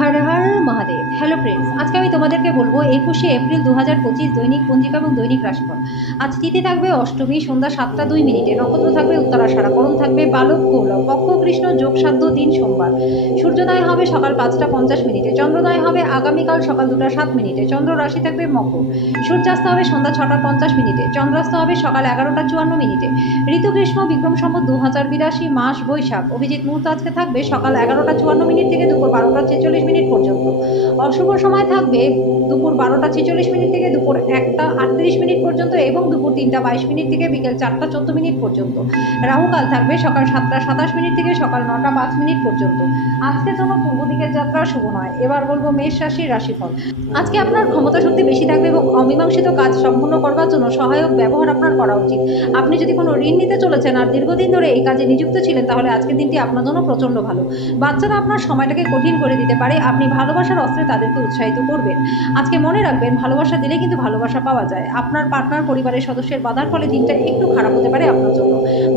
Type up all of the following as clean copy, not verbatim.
Har Har Mahadev. Hello friends, আজকে আমি তোমাদেরকে বলবো 21শে এপ্রিল 2025 দৈনিক পঞ্জিকা এবং দৈনিক রাশিফল। আজ তিথি থাকবে অষ্টমী, সন্ধ্যা 7টা 2 মিনিটে। নক্ষত্র থাকবে উত্তরাষাঢ়া, করণ থাকবে বালক গৌলভ, পক্ষ কৃষ্ণ, যোগ সাধ্য, দিন সোমবার। সূর্যোদয় হবে সকাল 5টা 50 মিনিটে, চন্দ্রোদয় হবে আগামীকাল সকাল 2টা 7 মিনিটে। চন্দ্র রাশি থাকবে মকর। সূর্যাস্ত হবে সন্ধ্যা 6টা 50 মিনিটে, চন্দ্রাস্ত হবে সকাল 11টা 54 মিনিটে। ঋতু গ্রীষ্ম, বিক্রম সম্বত 2082, মাস বৈশাখ। অভিজিৎ মুহূর্ত আজকে থাকবে সকাল 11টা 54 মিনিট থেকে দুপুর 12টা 46 মিনিট পর্যন্ত। অশুভ সময় থাকবে দুপুর 12টা 46 মিনিট থেকে দুপুর 1টা 38 মিনিট পর্যন্ত এবং দুপুর 3টা 22 মিনিট থেকে বিকেল 4টা 14 মিনিট পর্যন্ত। রাহুকাল থাকবে সকাল 7টা 27 মিনিট থেকে সকাল 9টা 5 মিনিট পর্যন্ত। আজকের জন্য পূর্ব দিকের যাত্রা শুভ নয়। এবার বলবো মেষ রাশির রাশিফল। আজকে আপনার ক্ষমতা শক্তি বেশি থাকবে এবং অমীমাংসিত কাজ সম্পূর্ণ করবার জন্য সহায়ক ব্যবহার আপনার করা উচিত। আপনি যদি কোনো ঋণ নিতে চলেছেন আর দীর্ঘদিন ধরে এই কাজে নিযুক্ত ছিলেন, তাহলে আজকের দিনটি আপনার জন্য প্রচন্ড ভালো। বাচ্চারা আপনার সময়টাকে কঠিন করে দিতে পারে। আপনি ভালোবাসার অস্ত্রে তাদেরকে উৎসাহিত করবেন। আজকে মনে রাখবেন, ভালোবাসা দিলে কিন্তু ভালোবাসা পাওয়া যায়। আপনার পার্টনার পরিবারের সদস্যের বাধার ফলে দিনটা একটু খারাপ হতে পারে আপনার জন্য।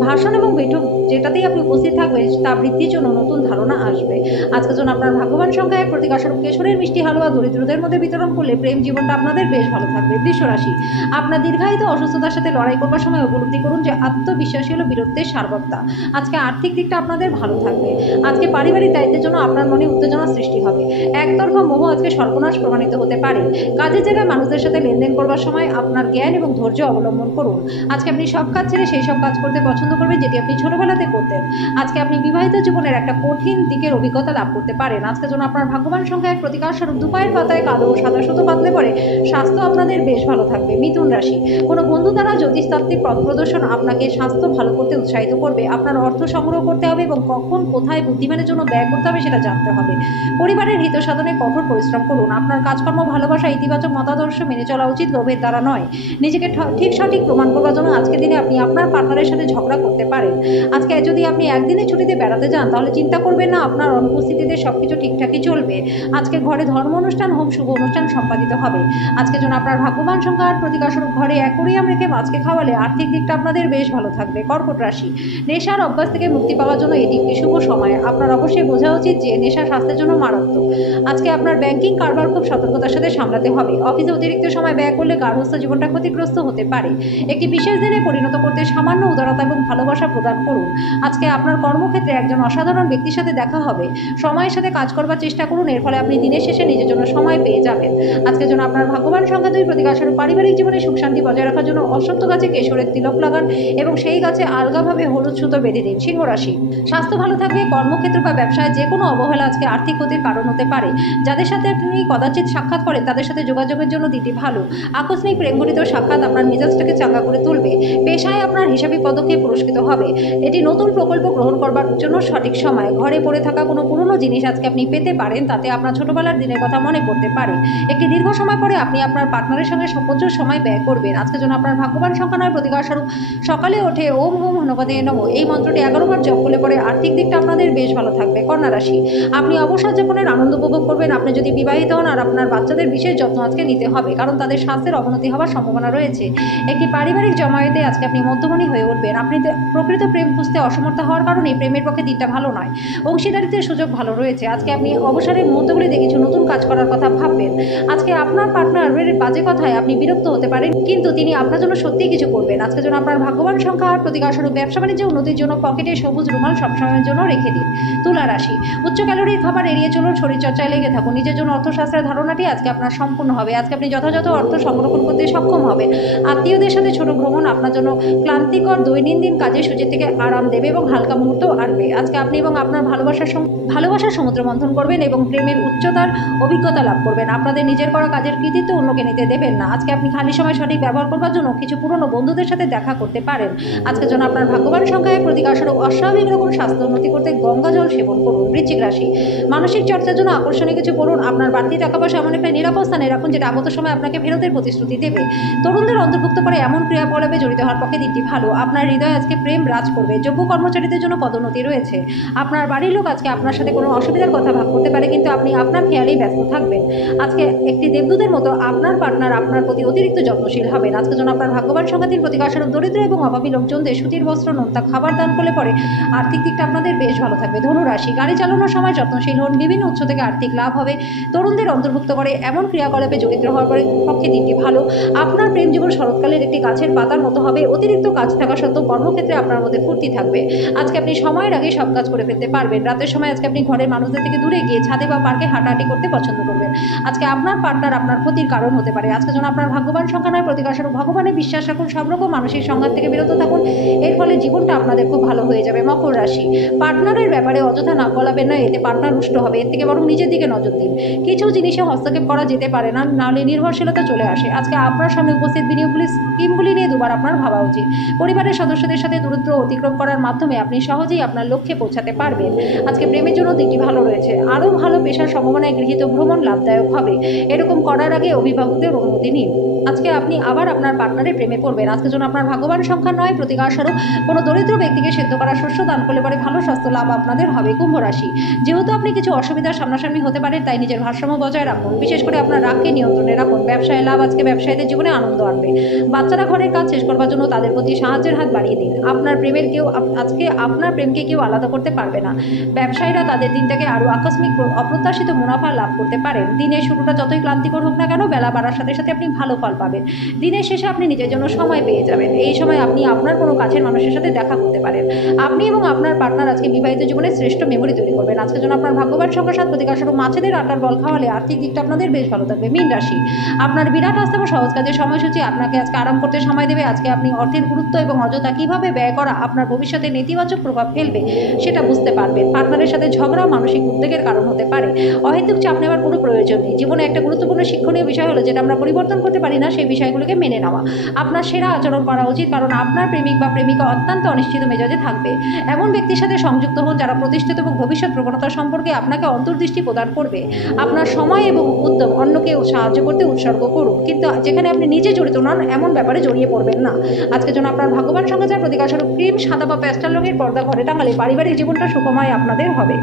ভাষণ এবং বৈঠক যেটাতেই আপনি উপস্থিত থাকবেন, তা বৃদ্ধির জন্য নতুন ধারণা আসবে। আজকের জন্য আপনার ভাগ্যবান সংখ্যা 1, প্রতিকারস্বরূপ কেশরের মিষ্টি হালুয়া দরিদ্রদের মধ্যে বিতরণ করলে প্রেম জীবনটা আপনাদের বেশ ভালো থাকবে। বৃষ রাশি, আপনার দীর্ঘায়িত অসুস্থতার সাথে লড়াই করবার সময় উপলব্ধি করুন যে আত্মবিশ্বাসী হলো বীরত্বের সারবত্তা। আজকে আর্থিক দিকটা আপনাদের ভালো থাকবে। আজকে পারিবারিক দায়িত্বের জন্য আপনার মনে উত্তেজনা সৃষ্টি হবে। একতরফা মোহ আজকে সর্বনাশ প্রমাণিত হতে পারে। কাজের জায়গায় মানুষদের সাথে লেনদেন করবার সময় আপনার জ্ঞান এবং ধৈর্য অবলম্বন করুন। আজকে আপনি সব কাজ ছেড়ে সেই সব কাজ করতে পছন্দ করবেন যেটি আপনি ছোটবেলাতে করতেন। আজকে আপনি বিবাহিত জীবনের একটা কঠিন দিকের অভিজ্ঞতা লাভ করতে পারেন। আজকের জন্য আপনার ভাগ্যবান সংখ্যা 1, প্রতিকারস্বরূপ দুপায়ের পাতায় কালো ও সাদা সুতো বাঁধলে পরে স্বাস্থ্য আপনাদের বেশ ভালো থাকবে। মিথুন রাশি, কোনো বন্ধু দ্বারা জ্যোতিষতাত্ত্বিক পথ প্রদর্শন আপনাকে স্বাস্থ্য ভালো করতে উৎসাহিত করবে। আপনার অর্থ সংগ্রহ করতে হবে এবং কখন কোথায় বুদ্ধিমানের জন্য ব্যয় করতে হবে সেটা জানতে হবে। পরিবারের হিত সাধনে কঠোর পরিশ্রম করুন। আপনার কাজকর্ম, ভালোবাসা, ইতিবাচক মতাদর্শ মেনে চলা উচিত, লোভের দ্বারা নয়। নিজেকে ঠিক সঠিক প্রমাণ করবার জন্য আজকের দিনে আপনি আপনার পার্টনারের সাথে ঝগড়া করতে পারেন। আজকে যদি আপনি একদিনের ছুটিতে বেড়াতে যান, তাহলে চিন্তা করবেন না, আপনার অনুপস্থিতিতে সবকিছু ঠিকঠাকই চলবে। আজকে ঘরে ধর্ম অনুষ্ঠান, হোম, শুভ অনুষ্ঠান সম্পাদিত হবে। আজকের জন্য আপনার ভাগ্যবান সংখ্যা 8, প্রতিকারস্বরূপ ঘরে অ্যাকোয়ারিয়াম রেখে মাছকে খাওয়ালে আর্থিক দিকটা আপনাদের বেশ ভালো থাকবে। কর্কট রাশি, নেশার অভ্যাস থেকে মুক্তি পাওয়ার জন্য এটি একটি শুভ সময়। আপনার অবশ্যই বোঝা উচিত যে নেশা স্বাস্থ্যের জন্য মারাত্মক। আজকে আপনার ব্যাংকিং কারবার খুব সতর্কতার সাথে সামলাতে হবে। অফিসে অতিরিক্ত সময় ব্যয় করলে গার্হস্থ্য জীবনটা ক্ষতিগ্রস্ত হতে পারে। একটি বিশেষ দিনে পরিণত করতে সামান্য উদারতা এবং ভালোবাসা প্রদান করুন। আজকে আপনার কর্মক্ষেত্রে একজন অসাধারণ ব্যক্তির সাথে দেখা হবে। সময়ের সাথে কাজ করবার চেষ্টা করুন, এর ফলে আপনি দিনের শেষে নিজের জন্য সময় পেয়ে যাবেন। আজকের জন্য আপনার ভাগ্যবান সংখ্যা 2, প্রতিকারস্বরূপ পারিবারিক জীবনে সুখ শান্তি বজায় রাখার জন্য অশ্বত্থ গাছে কেশরের তিলক লাগান এবং সেই গাছে আলগাভাবে হলুদ সুতো বেঁধে দিন। সিংহ রাশি, স্বাস্থ্য ভালো থাকবে। কর্মক্ষেত্র বা ব্যবসায় যে কোনো অবহেলা আজকে আর্থিক ক্ষতির কারণ হতে পারে। যাদের সাথে আপনি কদাচিৎ সাক্ষাৎ করেন, তাদের সাথে যোগাযোগের জন্য দিনটি ভালো। আকস্মিক প্রেমঘটিত সাক্ষাৎ আপনার মেজাজটাকে চাঙ্গা করে তুলবে। পেশায় আপনার হিসাবি পদক্ষেপ পুরস্কৃত হবে। এটি নতুন প্রকল্প গ্রহণ করবার জন্য সঠিক সময়। ঘরে পড়ে থাকা কোনো পুরনো জিনিস আজকে আপনি পেতে পারেন, তাতে আপনার ছোটবেলার দিনের কথা মনে করতে পারে। একটি দীর্ঘ সময় পরে আপনি আপনার পার্টনারের সঙ্গে প্রচুর সময় ব্যয় করবেন। আজকের জন্য আপনার ভাগ্যবান সংখ্যা 9, প্রতিকারস্বরূপ সকালে ওঠে ওম হুম হনুপতে নমঃ এই মন্ত্রটি 11 বার জপ করলে পরে আর্থিক দিকটা আপনাদের বেশ ভালো থাকবে। কন্যা রাশি, আপনি অবসর জীবনের আনন্দ উপভোগ করবেন। আপনি যদি বিবাহিত হন, আর আপনার বাচ্চাদের বিশেষ যত্ন আজকে নিতে হবে, কারণ তাদের স্বাস্থ্যের অবনতি হওয়ার সম্ভাবনা রয়েছে। একটি পারিবারিক জমায়েতে আজকে আপনি মধ্যমণি হয়ে উঠবেন। আপনি প্রকৃত প্রেম খুঁজতে অসমর্থ হওয়ার কারণে প্রেমের পক্ষে দিনটা ভালো নয়। অংশীদারিত্বের সুযোগ ভালো রয়েছে। আজকে আপনি অবসরের মুহূর্তগুলিতে কিছু নতুন কাজ করার কথা ভাববেন। আজকে আপনার পার্টনারের বাজে কথায় আপনি বিরক্ত হতে পারেন, কিন্তু তিনি আপনার জন্য সত্যিই কিছু করবেন। আজকের জন্য আপনার ভাগ্যবান সংখ্যা 8, প্রতিকারস্বরূপ ব্যবসা বাণিজ্যে উন্নতির জন্য পকেটে সবুজ রুমাল সবসময়ের জন্য রেখে দিন। তুলা রাশি, উচ্চ ক্যালোরির খাবার এড়িয়ে চলুন, শরীরচর্চায় লেগে থাকুন। নিজের জন্য অর্থশাস্ত্রের ধারণাটি আজকে আপনার সম্পূর্ণ হবে। আজকে আপনি যথাযথ অর্থ সংরক্ষণ করতে সক্ষম হবেন। আত্মীয়দের সাথে ছোট ভ্রমণ আপনার জন্য ক্লান্তিকর দৈনন্দিন কাজের সূচি থেকে আরাম দেবে এবং হালকা মুহূর্ত আনবে। আজকে আপনি এবং আপনার ভালোবাসার সমুদ্র মন্থন করবেন এবং প্রেমের উচ্চতার অভিজ্ঞতা লাভ করবেন। আপনাদের নিজের করা কাজের কৃতিত্ব অন্যকে নিতে দেবেন না। আজকে আপনি খালি সময় সঠিক ব্যবহার করবার জন্য কিছু পুরনো বন্ধুদের সাথে দেখা করতে পারেন। আজকের জন্য আপনার ভাগ্যবান সংখ্যা 1, প্রতিকারস্বরূপ অস্বাভাবিক রকম স্বাস্থ্য উন্নতি করতে গঙ্গা জল সেবন করুন। বৃশ্চিক রাশি, মানসিক চর্চার জন্য আকর্ষণীয় কিছু পড়ুন। আপনার বাড়তি টাকা পয়সা এমন একটা নিরাপদ স্থানে রাখুন যেটা আগত সময় আপনাকে ফেরতের প্রতিশ্রুতি দেবে। তরুণদের অন্তর্ভুক্ত করে এমন ক্রিয়াকলাপে জড়িত হওয়ার পক্ষে দিনটি ভালো। আপনার হৃদয় আজকে প্রেম রাজ করবে। যোগ্য কর্মচারীদের জন্য পদোন্নতি রয়েছে। আপনার বাড়ির লোক আজকে আপনার সাথে কোনো অসুবিধার কথা ভাগ করতে পারে, কিন্তু আপনি আপনার খেয়ালেই ব্যস্ত থাকবেন। আজকে একটি দেবদূতের মতো আপনার পার্টনার আপনার প্রতি অতিরিক্ত যত্নশীল হবেন। আজকের জন্য আপনার ভাগ্যবান সংখ্যা 3, প্রতিকারস্বরূপ দরিদ্র এবং অভাবী লোকজনদের সুতির বস্ত্র, নোনতা খাবার দান করলে পরে আর্থিক দিকটা আপনাদের বেশ ভালো থাকবে। ধনু রাশি, গাড়ি চালানোর সময় যত্নশীল হন। বিভিন্ন উৎস থেকে আর্থিক লাভ হবে। তরুণদের অন্তর্ভুক্ত করে এমন ক্রিয়াকলাপে জড়িত হওয়ার পক্ষে দিনটি ভালো। আপনার প্রেম জীবন শরৎকালের একটি গাছের পাতার মতো হবে। অতিরিক্ত কাজ থাকা সত্ত্বেও কর্মক্ষেত্রে আপনার মধ্যে ফুর্তি থাকবে। আজকে আপনি সময়ের আগে সব কাজ করে ফেলতে পারবেন। রাতের সময় আজকে আপনি ঘরের মানুষদের থেকে দূরে গিয়ে ছাদে বা পার্কে হাঁটাহাঁটি করতে পছন্দ করবেন। আজকে আপনার পার্টনার আপনার ক্ষতির কারণ হতে পারে। আজকে যেন আপনার ভাগ্যবান সংখ্যা নয়, প্রতিকারস্বরূপ ভগবানে বিশ্বাস রাখুন, সব রকম মানসিক সংঘাত থেকে বিরত থাকুন। এর ফলে জীবনটা আপনাদের খুব ভালো হয়ে যাবে। মকর রাশি, পার্টনারের ব্যাপারে অযথা নাক গলাবেন না, এতে পার্টনার রুষ্ট হবে। এর থেকে বরং নিজের দিকে নজর দিন। কিছু জিনিসে হস্তক্ষেপ করা যেতে পারে না, নাহলে নির্ভরশীলতা চলে আসে। আজকে আপনার সামনে উপস্থিত বিনিয়োগগুলি স্কিমগুলি নিয়ে দুবার আপনার ভাবা উচিত। পরিবারের সদস্যদের সাথে দূরত্ব অতিক্রম করার মাধ্যমে আপনি সহজেই আপনার লক্ষ্যে পৌঁছাতে পারবেন। আজকে প্রেমের জন্য দিকটি ভালো রয়েছে। আরও ভালো পেশার সম্ভাবনায় গৃহীত ভ্রমণ লাভদায়ক হবে। এরকম করার আগে অভিভাবকদের অনুমতি নিন। আজকে আপনি আবার আপনার পার্টনারের প্রেমে পড়বেন। আজকে যেন আপনার ভাগ্যবান সংখ্যা নয়, প্রতিকারস্বরূপ কোনো দরিদ্র ব্যক্তিকে সেদ্ধ করা শস্য দান করলে পরে ভালো স্বাস্থ্য লাভ আপনাদের হবে। কুম্ভ রাশি, যেহেতু আপনি কিছু অসুবিধার সামনাসামনি হতে পারে, তাই নিজের ভারসাম্য বজায় রাখুন। বিশেষ করে আপনার রাগকে নিয়ন্ত্রণে রাখুন। ব্যবসায় লাভ আজকে ব্যবসায়ীদের জীবনে আনন্দ আনবে। বাচ্চারা ঘরের কাজ শেষ করবার জন্য তাদের প্রতি সাহায্যের হাত বাড়িয়ে দিন। আপনার প্রেমকে কেউ আলাদা করতে পারবে না। ব্যবসায়ীরা তাদের দিনটাকে আরও আকস্মিক অপ্রত্যাশিত মুনাফা লাভ করতে পারেন। দিনের শুরুটা যতই ক্লান্তিকর হোক না কেন, বেলা বাড়ার সাথে সাথে আপনি ভালো ফল পাবেন। দিনের শেষে আপনি নিজের জন্য সময় পেয়ে যাবেন। এই সময় আপনি আপনার কোনো কাছের মানুষের সাথে দেখা করতে পারেন। আপনি এবং আপনার পার্টনার আজকে বিবাহিত জীবনে শ্রেষ্ঠ মেমোরি তৈরি করবেন। আজকের জন্য আপনার ভাগ্যবান সংখ্যা 7, প্রতিকারস্বরূপ মাছেদের আটার বল খাওয়ালে আর্থিক দিকটা আপনাদের বেশ ভালো থাকবে। মীন রাশি, আপনার বিরাট আস্থা বা সহজ কাজের সময়সূচি আপনাকে আজকে আরাম করতে সময় দেবে। আজকে আপনি অর্থের গুরুত্ব এবং অযথা কীভাবে ব্যয় করা আপনার ভবিষ্যতে নেতিবাচক প্রভাব ফেলবে সেটা বুঝতে পারবেন। পার্টনারের সাথে ঝগড়া মানসিক উদ্বেগের কারণ হতে পারে। অহেতুক চাপ নেওয়ার কোনো প্রয়োজন নেই। জীবনে একটা গুরুত্বপূর্ণ শিক্ষণীয় বিষয় হলো, যেটা আমরা পরিবর্তন করতে পারি না, সেই বিষয়গুলোকে মেনে নেওয়া। আপনার সেরা আচরণ করা উচিত, কারণ আপনার প্রেমিক বা প্রেমিকা অত্যন্ত অনিশ্চিত মেজাজে থাকবে। এমন ব্যক্তির সাথে সংযুক্ত হন যারা প্রতিষ্ঠিত এবং ভবিষ্যৎ প্রবণতা সম্পর্কে আপনাকে অন্তর্দৃষ্টি প্রদান করবে। আপনার সময় এবং উদ্যম অন্যকে সাহায্য করতে উৎসর্গ করুন, কিন্তু যেখানে আপনি নিজে জড়িত নন এমন ব্যাপারে জড়িয়ে পড়বেন না। আজকের জন্য আপনার ভাগ্যবান সংখ্যা 4, প্রতিকারস্বরূপ ক্রিম সাদা বা প্যাস্টেল রঙের পর্দা ঘরে টাঙালে পারিবারিক জীবনটা সুখময় আপনাদের হবে।